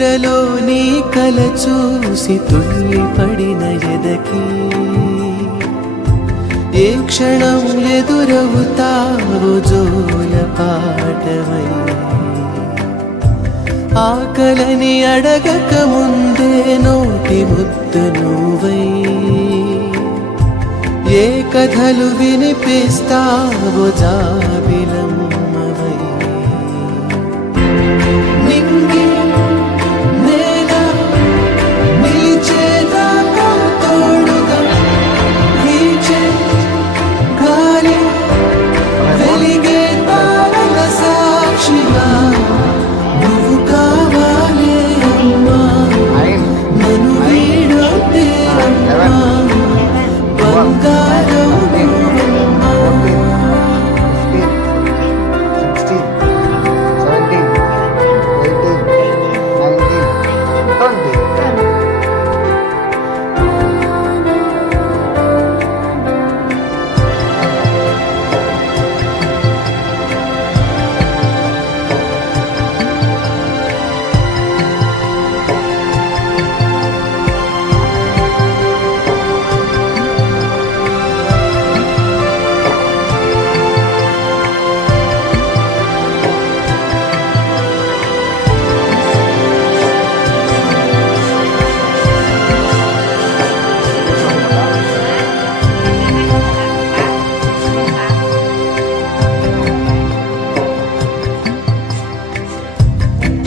నిదురలో నీ కల చూసి తుళ్ళిపడిన ఎదకి ఏ క్షణం ఎదురవుతావో జోల పాటవై ఆకలని అడగక ముందే నోటి ముద్ద నువ్వై ఏ కథలు వినిపిస్తావో జాబిలమ్మవై నింగి నేల నిలిచేదాకా తోడుగా వీచే గాలి వెలిగే తారల సాక్షిగా నువ్వు కావాలి అమ్మా నన్ను వీడొద్దే అమ్మా బంగారం నువ్వమ్మా. 15, 16, 17, 18, 19, 20.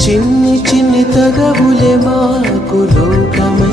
చిన్ని చిన్ని తగవులే మాకు లోకమై